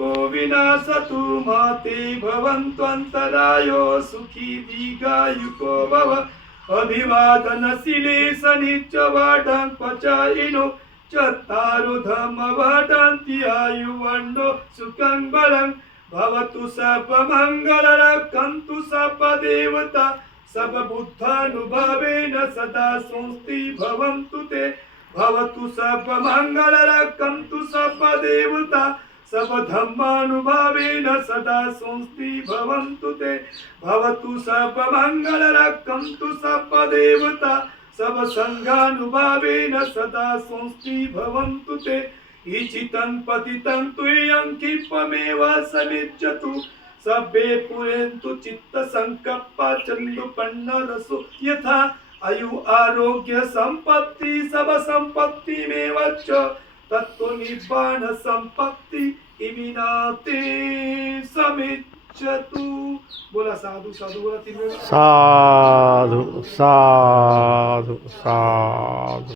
शोको विनाशतु माते भवन्त्वन्तरायो सुखी दीर्घायुको भव अभिवादनशीले शनिच्चवाडां पचायिनो चत्तारो धम्मवादान्ति आयुवन्नो सुखं बलं भवतु सर्वमङ्गलरक्षन्तु सर्वदेवता सर्वबुद्धानुभावेन सदा स्वस्ति भवन्तु ते भवतु सर्वमङ्गलरक्षन्तु सर्वदेवता सर्वधर्मानुभावेन सदा स्वस्ति भवन्तु ते भवतु सर्वमङ्गलरक्षन्तु सर्वदेवता सर्वसङ्घानुभावेन सदा स्वस्ति भवन्तु ते इचितं पतितं तुयं क्षिप्रमेव समिज्जतु सर्वे पुरेन्तु चित्तसङ्कल्पा चन्दुपन्नरसो यथा आयु आरोग्य सम्पत्ति सर्वसम्पत्तिमेव च तत्त्व निर्वाण सम्पत्ति इमिनाते समिज्जतु। बोला साधु साधु बोला तीन वेळा साधु साधु साधु।